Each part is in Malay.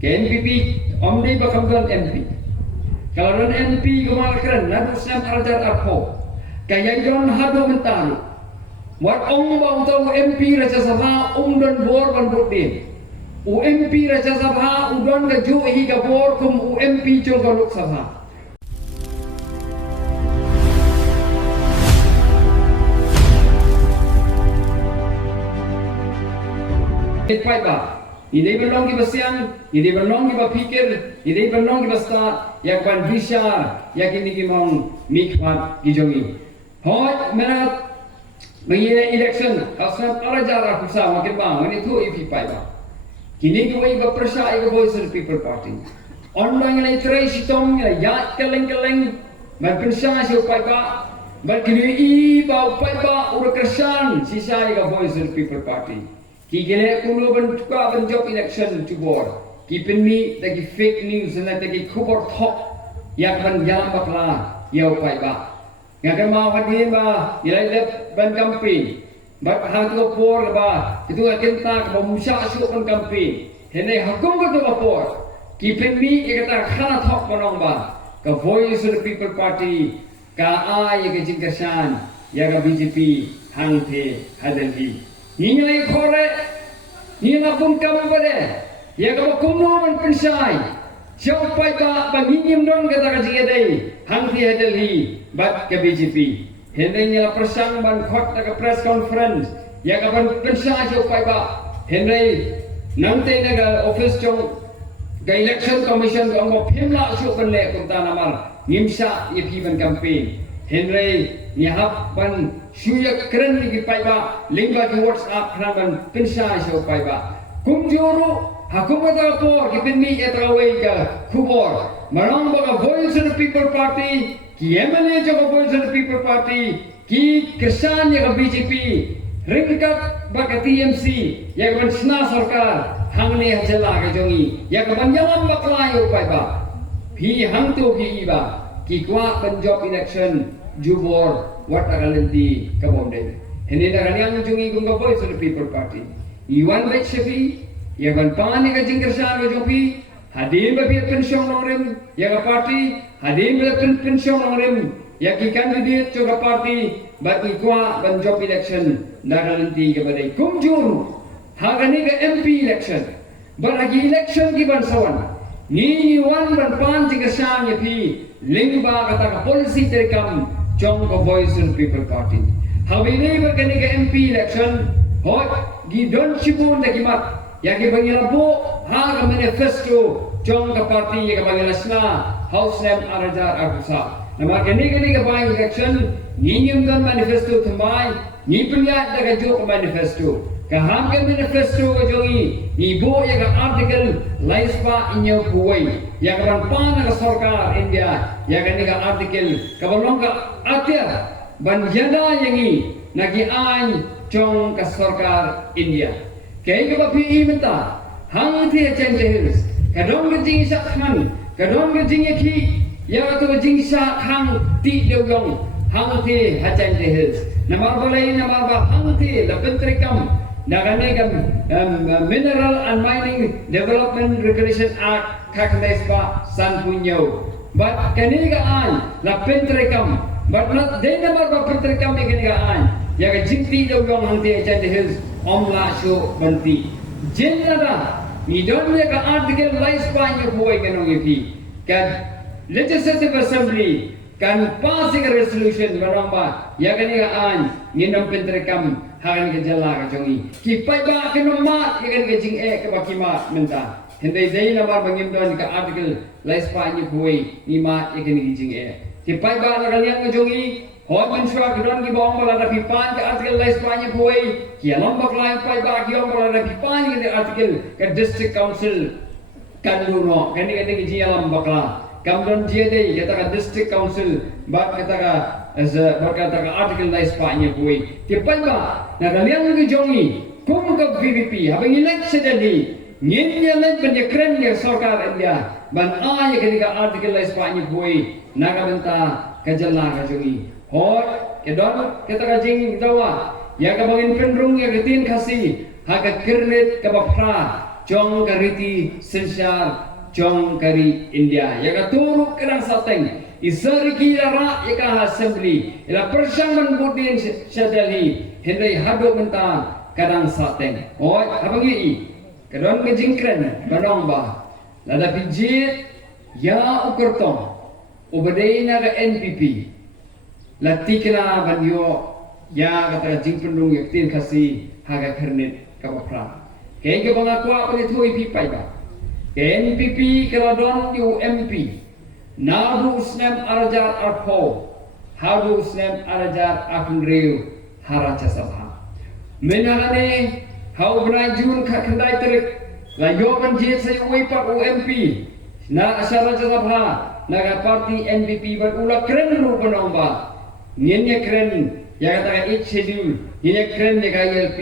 ke NPP omni bakamdan MP kalau dan MP kemal keren nadu snap arajar arpo kaya yon hado mentalu wat ong bang tau MP Raja Sabha dan bor ban bukti UMP Raja Sabha udon ka ju hi ka bor kum UMP jo ka Lok Sabha Pai ba ini belong ki basian ini belong ki pikir ini belong ki basta yak ban bishar yak ini ki mong mikmat ki jongi hoi merat mengira election asal arajar aku sa makin bang ini tu ipi pai ba kini ki wei ba prasha ai voice of the people party online lai trai sitong ya keleng ban prasha si pai ba ban kini i ba pai ba ur kersan sisa ai voice of the people party ki gele kulo ban tuka ban job election to board ki penmi tagi fake news na tagi khubor thok yak ban jalan bakla yau pai ba ngakan mau hadir ba ilai lep ban campaign ba hang tu por ba itu akan tak ba musa asu ban campaign hene hakum ko to por ki penmi ekata khana thok banong ba ka voice of the people party ka ai ke jingkasan ya ka BJP hang the hadalhi Nilai kore, nilai pun kamu pada, ya kamu kumno pensai, siapa ba banginim dong kata kaji adai, hangti hadalhi, bat ke BJP, hendaknya persang ban khot ke press conference, ya kamu pensai siapa ba, hendak nanti naga office jong, ke election commission kamu pemla siapa lek kunta namar, nimsa ipi ban campaign, hendak nyahap ban suya keren ni pai ba lingga ki WhatsApp kran pensai so pai ba kumjuru hakumata por ki penmi etrawai ka khubor marang ba voice of the people party ki MLA jo voice of the people party ki kisan ya BJP ringkat ba ka TMC ya ban sna sarkar hangne hajala ka jongi ya ka banyalam ba klayo pai ba hi hangtu ki iba ki kwa panjob election jubor what agalenti kabonde hene na kanyang jungi kung voice of the people party iwan bet sepi ya ban pani ka jingkersan ka jopi hadim ba biat pensiong nongrim ya ka party hadim ba pensiong nongrim ya ki candidate cho ka party ba ikwa ban job election na agalenti ka badai kumjur hagani ka MP election ba agi election ki ban sawan ni wan ban pan jingkersan ya pi lingba kata ka policy terkam Jong ko voice of the people party. Habini berkini ke MP election, hot gidon sibun de kimat. Yang bangila po ha ka manifesto jong ka party yang bangila sna house name arajar agusa. Nama kini ke bang election ninyum dan manifesto thamai ni punya daga jo manifesto. Kaham ke manifesto ko jongi ibu yang artikel laispa inyo buai yang ban pan ka sarkar India yang kini ka artikel kabalong ka atir ban yada yangi nagi an jong ka sarkar India kay ka PI menta hang thi chen hills kadong ka jing sa khan kadong ka jing ki ya to jing sa khang ti dewyong hang thi hachen hills namar balai namar ba hang thi la pentrikam Naganegan Mineral and Mining Development Regulation Act Kaknespa San Punyo. But kaniga an la pentrekam. But not they never ba pentrekam kaniga an. Yaga jimpi daw yung hangti at the hills omla show banti. Jendara ni don ka article lies pa niyo buhay ganong ipi. Kad Legislative Assembly kan passing a resolution barang ba yaga niga an ninam pentrekam hagan ke jala ka jongi ki pai ba ke no mat ke ke jing e ke ba ki mat menta hende dei na bar bangim don ka article lais pa ni buai ni mat ke ni jing e ki pai ba la kalian ka jongi ho man shwa ke don ki bong bala da pi pan ka article lais pa ni buai ki alam ba klai pai ba ki ong bala da pi pan ke article ka district council kan luno kan ni ji alam bakla kamdon je dei kata ka district council ba kata ka as berkata ka article lais pa ni buai ki pai ba na kalian ke jongi kum ka VVP habang election dali nyenyalan penyekren ya sarkar India ban ay ketika artikel lais pa ni buai naga benta kajalla ka jongi hor kedon kita ka jing dawa ya ka bangin penrung ya ketin khasi ha ka kirnet ka bapra jong kariti sensar jong kari India ya ka turu kerang sateng isari kira ya ka assembly ila persaman budin syadali hendai hado menta kadang sateng oi abangi i kadon ngejingkren banong ba lada pijit ya ukurtong ubadena ka NPP latikna banyo ya kata jingpendung yaktin kasi haga kernet kapapra kaya ke bangakwa penitui pipai ba NPP keladon UMP Nadu Usnem Arajar Arpo Hadu Usnem Arajar Akun Reu Haraja Sabha Menagane Hau Benajun Kakandai Terik La Yoban Jit Say Wipak UMP Na Asaraja Sabha Naga Parti NPP Berula keren rupa ba Ninya keren Ya kata each schedule Ninya keren ya ILP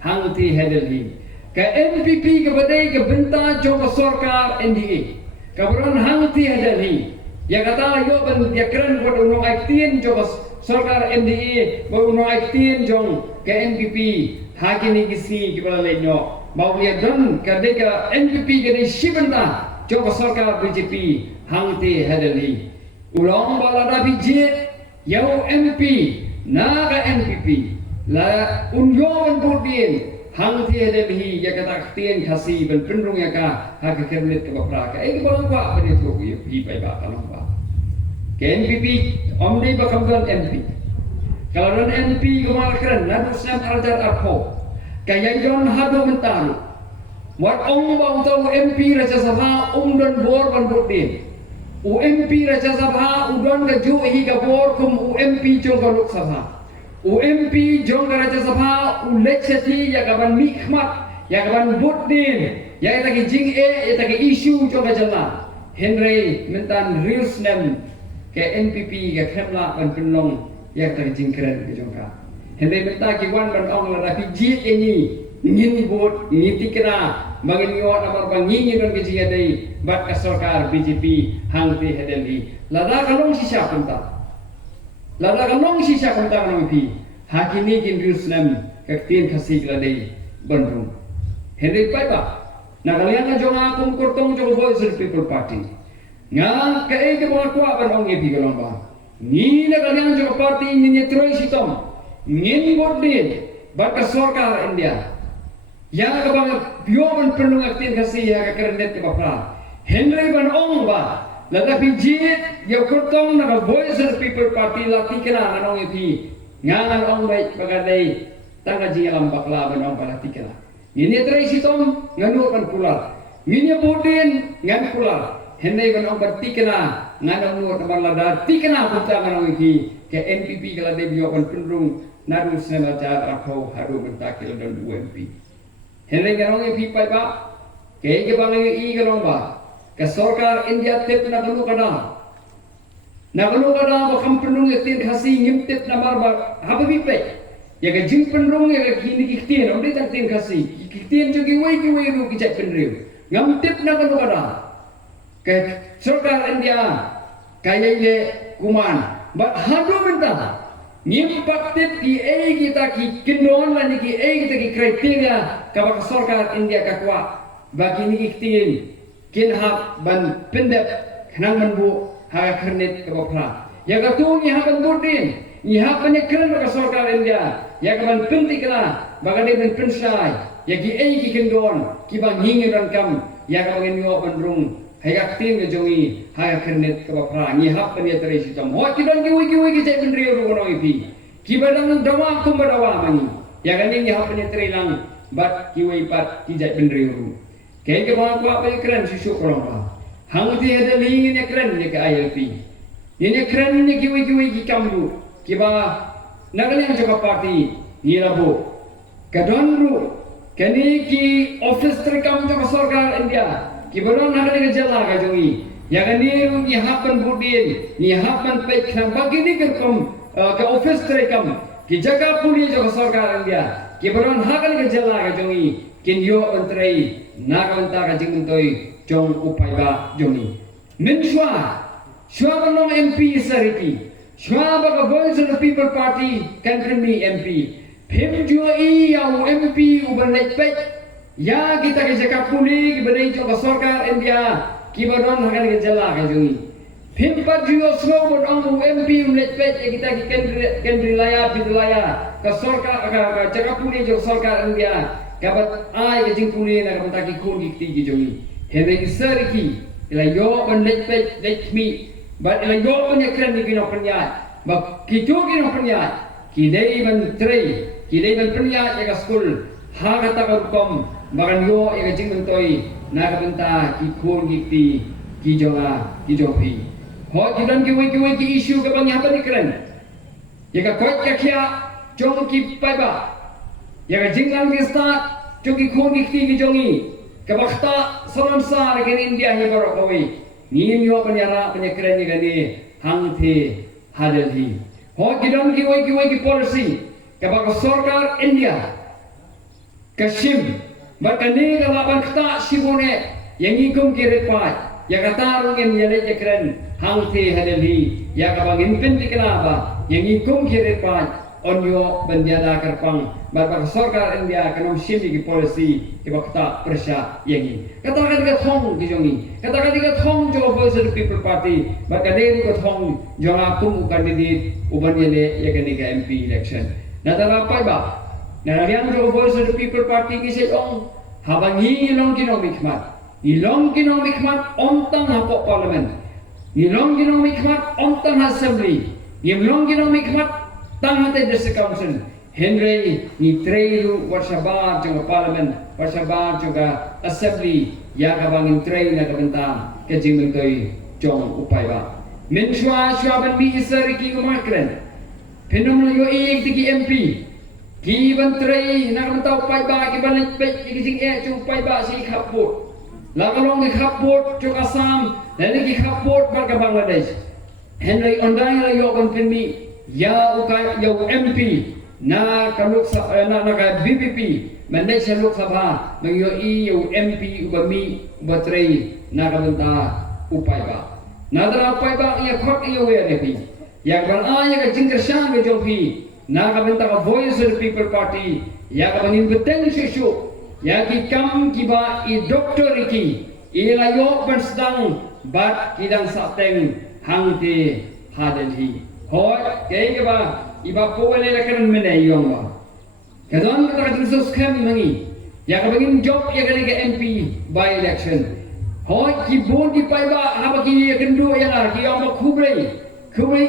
Hangti Hedelhi Ke NPP ke badai ke benta coba sorkar NDA. Kebetulan hangti ada ni. Ya kata yo ben ya keren buat unong aktin coba sorkar NDA, buat unong aktin jong ke NPP. Hakini kisi kepala lainnya. Mau dia don ke deka NPP ke di sibenta coba sorkar BJP hangti ada ni. Ulang balada bijit yo MP naga NPP la unyon budin. Hangti ada bihi ya kata ktien kasi ben pendrung ya ka ha kernet ke bapraka ke balang ba pada tu ya pi pai ba kalong ba ke NPP omni ba kamdan MP kalau dan MP kemal keren nadu sam arjar arpo kaya jon hado mentaru wat ong ba tau MP raja sabha dan bor ban bodin UMP raja sabha udon ga ju hi ga bor kum UMP jo ga lok sabha UMP jong Raja Sabha uleceti ya kaban mikmat ya kaban budin ya lagi jing ya lagi isu jong jalla Henry mentan reels nem ke NPP ke khemla ban penlong ya lagi jing keren ke jongka Henry menta ki wan ban ong la fi ji ini ngin bot ni tikra bangin yo amar bangi don ke jing dai bat sarkar BJP hangti hedeli lada kalong sisa penta Lada kalong sisa kentang nampi hakini kin Jerusalem kaktin kasih ladai Bandung. Henry Paipa nakalian na jonga kung kurtong jong Voice of People Party. Nga kae ke mga kuwa ban ong epi kalong ba. Ni nakalian jong party ni Troy Sitom. Ngin bodin bat sarkar India. Ya kabang piyon penung aktin kasih ya kakernet ke bapra. Henry ban ong ba Lada pijit ya kurtong na Voice of People Party lati kena nanong ipi ngangan ong baik bagadai tangga ji alam bakla banong palati kena ini trai sitom nganu kan pular ini bodin ngan pular henai banong bati kena nganong nuot amar lada tikena puta nganong ipi ke NPP kala de bio kan pendrung nadu sena jar akau haru bentakil dan UMP henai nganong ipi pai ba ke bangi i galong ba ke sarkar India tip na kalu kada bakam penung yaktin khasi ngimtip na marba hababi pe ya ke jing penung ya ke kini kiktin amde tak tin khasi kiktin jogi wai ru ki jat penriu ngamtip na kalu kada ke sarkar India kaya ile kuman ba hadu menta ngimpak tip ki kita ki kindon la ni ki kita ki kriteria ka ba sarkar India ka kwa bagi ni kiktin kin hak ban pendep kenang menbu ha kernet ke bapra ya katu ni hak ban budin ni hak ban keren ke sarkar India ya ban pentik kala bagade ban pensai ya ki ki kendon ki bang hingi ran kam ya ka ban yo ban rung ha ya tin ke jongi ha kernet ke bapra ni hak ban ya tere sitam ho ki don ki wi ki jai ban riu ro no ipi ki badang dawa kum badawa mani ya kan ni hak ban ya tere lang bat ki wi pat ki jai ban riu Kaya ke mga kuwa pa yung keren susuk orang pa. Hangti ada lingin ya keren ya ke ILP. Ini keren ya kiwi-kiwi ki kambu. Kiba nakaliang juga parti ni labo. Kadon ru kani ki office terkam juga sarkar India. Kiba don nakaliang jala ka jongi. Ya kani ru ni hapan budin, ni hapan pek bagi ni kerkom ke office terkam. Ki jaga puli juga sarkar India. Kiba don nakaliang jala ka jongi. Kin yo antrai nakalanta ka jingmentoi jong upai ba jongi. Min shwa banong MP sariti. Shwa ba ka Voice of the People Party country mi MP. Phim jua i yaw MP uban lek pek Ya kita ke cakap puli berdai juga sarkar India kibaron akan gejala kajungi. Pimpat juga semua orang MP melihat kita kendri laya bidlaya ke sarkar ke cakap puli juga sarkar India kabat ai ke jing puli nak mentaki kun dikti kajungi. Henry seriki ila yo melihat lekmi, but ila yo punya keren di kino penyat, but kita kino penyat, kidai menteri, kidai penyat ya school, hak kata berkom. Bagan yo yang jing mentoi nak benta ki kun gikti ki jonga ki jopi ho kidan ki isu ke bang apa ni keren ya ka koi ka kya jong ki paiba ya ka jing lang ki start jong ki kun gikti ki jongi ka bakta salam sar ke India hi baro koi ni yo penyara keren ni gani hang the hadalhi ho kidan ki policy ka bak sarkar India Kashim Berkani kalaban kata sibune yang ikum kirit pai ya kata rungin ya le keren hangti hadeli ya kabangin pinti kenapa yang ikum kirit pai onyo bendiada kerpang bapak sarkar India kanam simi ki policy ki bakta persya yangi kata ka thong ki jongi kata ka thong jo voice of the people party berkani ko thong jo akum candidate uban yele ya kani ka MP election nadara pai ba Nariang jo voice of the people party ki se ong habang ilong kinong mikmat ontang hapok parliament ilong kinong mikmat ontang assembly ilong kinong mikmat tang hate the council Henry ni treiru warsabar jo parliament warsabar juga assembly ya kabangin trei na kabenta kejing mentoi jong upai ba min shwa ban bi isari ki kumakren penom yo ik tiki MP ki bantrai nak mentau pai ba ki ban pe ki jing chu pai ba si khapot la kalong ki khapot chu Assam dan ki khapot bar ka Bangladesh Henry ondai la yo ban pinmi ya ukai yo MP na kaluk na ka BPP Malaysia Lok Sabha mang yo MP ubami batrai na ka banta upai ba nadra upai ba ya khot yo ya lepi ya ban aya ka jingkar shang ge jopi Naga benta ka voice of the people party ya ka bangin beteng shishu ya ki kam ki ba I doctor ki ila yo ban sedang bat kidang sateng hangte hadelhi ho ke ba iba pole la kan mene yong ba kadon ka terus skam mangi ya ka bangin job ya ka MP by election ho ki bon ki pai ba ha ba ki kendo ya la ki am khublei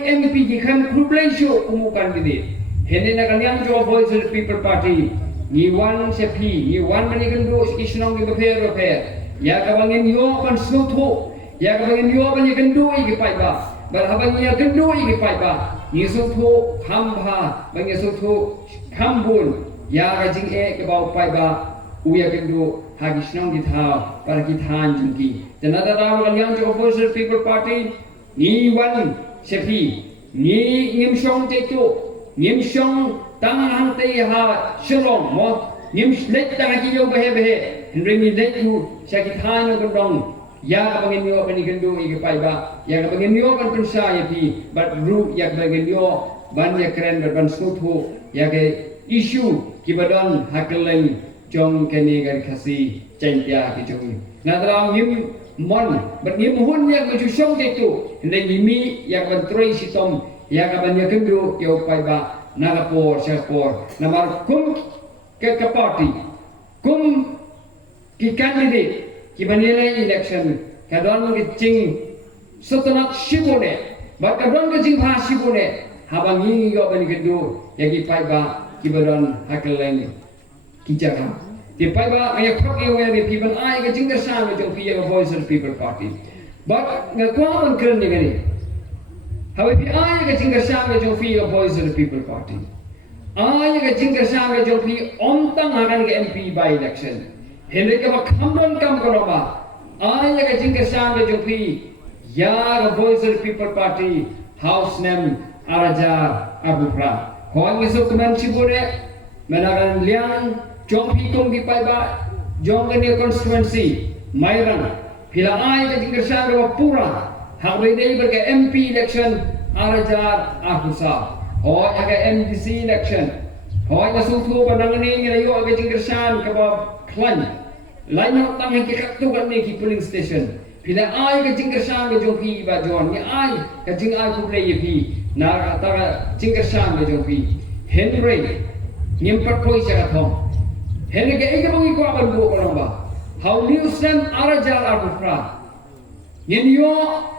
MP ki kan khublei shu umukan bide Hene na kanyang jo voice of the people party ni wan sepi ni wan mani kendo isnong ki repair ya kabangin yo kan sutu ya kabangin yo ban kendo I pai ba barhabang ya kendo I pai ba ni sutu khamba bang sutu khambun ya rajing ke bau pai ba uya kendo ha isnong ki tha par ki than jungki janada ram kanyang jo voice of the people party ni wan sepi ni ngimsong tetu Nim shong tang hang te ha shalom mo nim let tang ki yo behe Henry ni let you syaki than ko dong ya ka bangin yo bani gendo I pai ba ya ka bangin yo kan pensya ya pi but ru ya ka bangin yo ban ya keren ban suthu ya ke issue ki badon hakeleng jong kene gar khasi chempia ki jong nadra him mon but nim hun ya ko chu shong te tu Henry mi ya kan troi sitom ya ka ban ya kendo yo pai ba Nagapur, Singapore, namar kum ke party, kum ki candidate, ki banilai election, kadon ki jing setanat shibune, but kadon ki jing ha shibune, habang yi yo bani kedu, yagi pai ba ki badon hakeleng ki jaga. Ki pai ba ay khok ye we ki ban ai ki jing dersan jong pi ye voice of the people party. But ngakwa ban kren ni gani. How if I get in the Shanga Jofi of voice of the people party? I get in the Shanga Jofi on Tang Hagan MP by election. Henry Kambon Kamkoroma. I get in the Shanga Jofi Ya voice of the people party house name Arajar Abupra. Hoang is of Manchibure Menagan Liang Jofi Kongi Paiba Jongani constituency Myran Pila I get in the Shanga Pura. Hari ini berke MP election Arajar Akusa, ho aga MDC election, ho aga sutu pandangan ini ngayo aga jingkersan kebab Wan lain nak tang yang kita tu kan ni ki polling station bila ai ke jingkar sang ke jongpi ba jon ni ai ke jing ai ku play pi na ta ka jingkar sang ke jongpi Henry nyempat koi sa thong Henry ke ike bangi ko aban bu orang ba how new stem arajar arbufra yen yo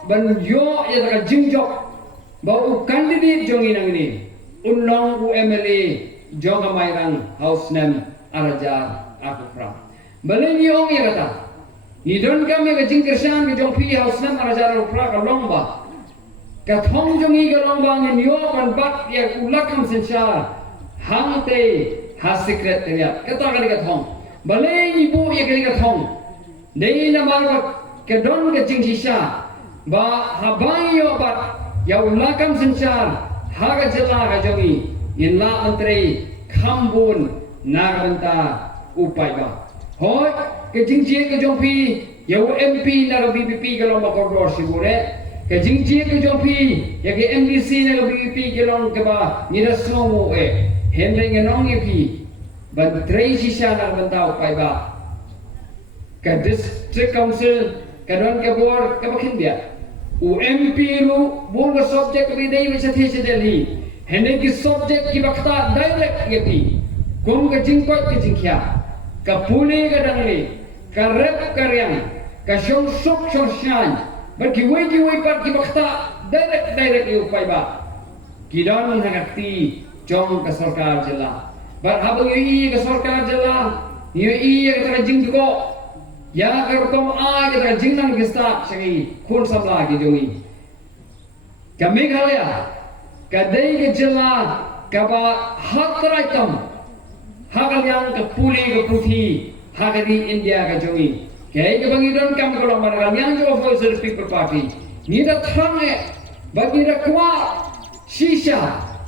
ban yo ya ta jingjok ba u candidate jongi nang ni unlong u MLA jonga mairang house name arajar arbufra balai ni ong ya kata ni don kami ke jingkar sang ke jongpi house name arajar arbufra ka longba ka thong jongi ka longba ngen yo ban bat ya ulakam sensar hangte ha secretariat kata kali ka thong balai ni bu ya kali ka thong dei na mar ke don ke jing sisa ba habai yo bat ya ulakam sensar ha ka jela ka jongi in la antri khambun naranta upai ba hoi ke jing ke jongpi ya MP na BBP ka lomba koridor sigure ke jing ke jongpi ya ke MDC na BBP ke long ke ba ni na songo Henry ngenong ipi ban trei sisa na bantau pai ba ka district council ka don ka board ka bakin dia UMP ru bung ka subject bi dei bi sathe se delhi Henry ki subject ki bakta direct ipi kum ka jing ko ki jingkya ka pune ka dangli ka rep karyang ka shong sok shong shan ba ki wei pat ki bakta direct iu pai ba ki don hangati jong ke sarkar jela bar habang yu ke sarkar jela yu ke taka jing ko ya ke tom a ke taka jing nang gesta sagi khun samla ki jongi ka meghalaya ka dei ke jela ka ba hatra tam hagal yang ke puli ke puthi hagari India ke jongi ke bangi don kam ko lambar yang jo voice of people party ni da thange bagi da kwa shisha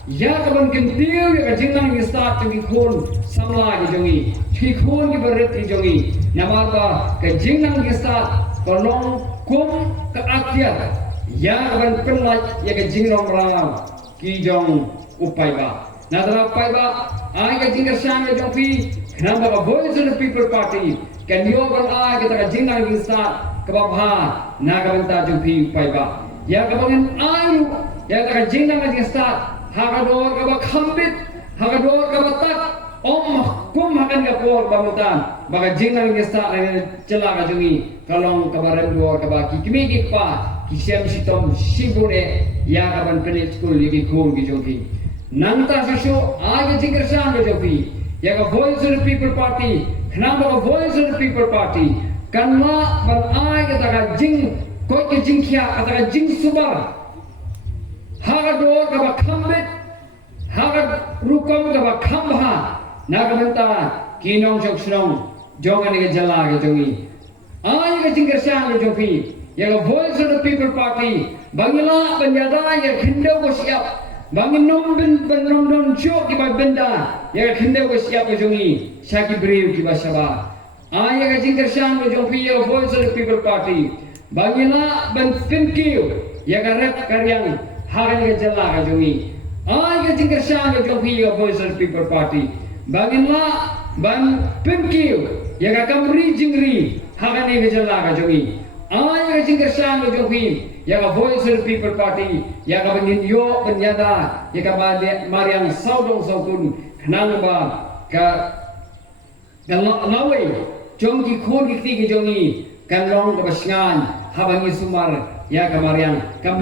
ya kaban kentiu ya jingang ni start to khon samla ki jongi thi khon ki barat ki jongi namar ba ka jingang ki start kolong kum ka akyat ya kaban penlaj ya ka jingrong ram ki jong upai ba nadra upai ba ai ka jingar sang ka jongpi kenapa ka voice of the people party kan yo ban ai ka ta jingang ki start ka ba bha na ka ban ta jongpi upai ba ya kaban ai ya ka jingang ki start Hakador ka ba khambit hakador ka ba tak kum hakan ka por bamutan baga jingang gesta na cela ka jungi kalong ka ba rendor ka ba kikmi ki pa kisem sitom sibure ya ka ban penet school ki khon ki jogi nangta sasu age jingar sang ka jogi ya ka voice of the people party khnam ka voice of the people party kanwa ban age ta ka jing ko ki jingkhya ta ka jing subar Hagador ka ba khambit hagad rukom ka ba khambha nagamanta kinong jok snong jongani ka jala ka jongi ai ka jingar sang ka jopi ya ka voice of the people party bangila banjada ya khindo ko siap banginom bin banom don chok ki ba benda ya ka khindo ko siap ka jongi saki breu ki ba saba ai ka jingar sang ka jopi ya voice of the people party bangila ban pinkiu ya ka rep karyang hagan ke jala ka jongi ai ke jingkar sang ke jopi ka voice of people party baginla ban pinkiu ya ka kamri jingri hagan ke jala ka jongi ai ke jingkar sang ke jopi ya ka voice of people party ya ka bangin yo penyada ya ka bade mariang saudong saukun khnang ba ka lawe jongki khon ki jongi kan long ka basngan habangi sumar ya kamariang ka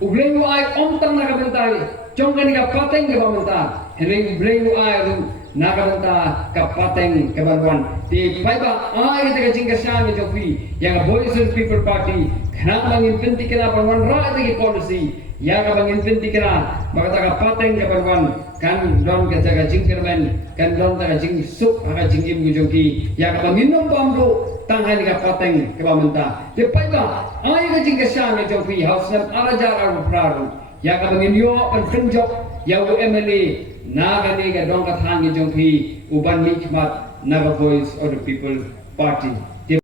ublei ai omtang na kabentari chongani ka pateng ka bamenta hele ublei ai ru na kabenta ka pateng ka barwan ti paiba ai te ka jingka sang jofi ya ka voice of people party khana bangin pinti kana barwan ra te ki policy ya ka bangin pinti kana magata ka pateng ka barwan kan don ka jaga jingkermen kan don ta ka jing sup ha ka jingim gujoki ya ka bangin nom bamdu tangan ka pateng ka bamenta ti paiba ai ka jingka sang jofi house nam arajar ar praru ya ka bangin yo kan penjok ya u MLA na ka ni ka don ka thangi jofi uban nikmat na voice of the people party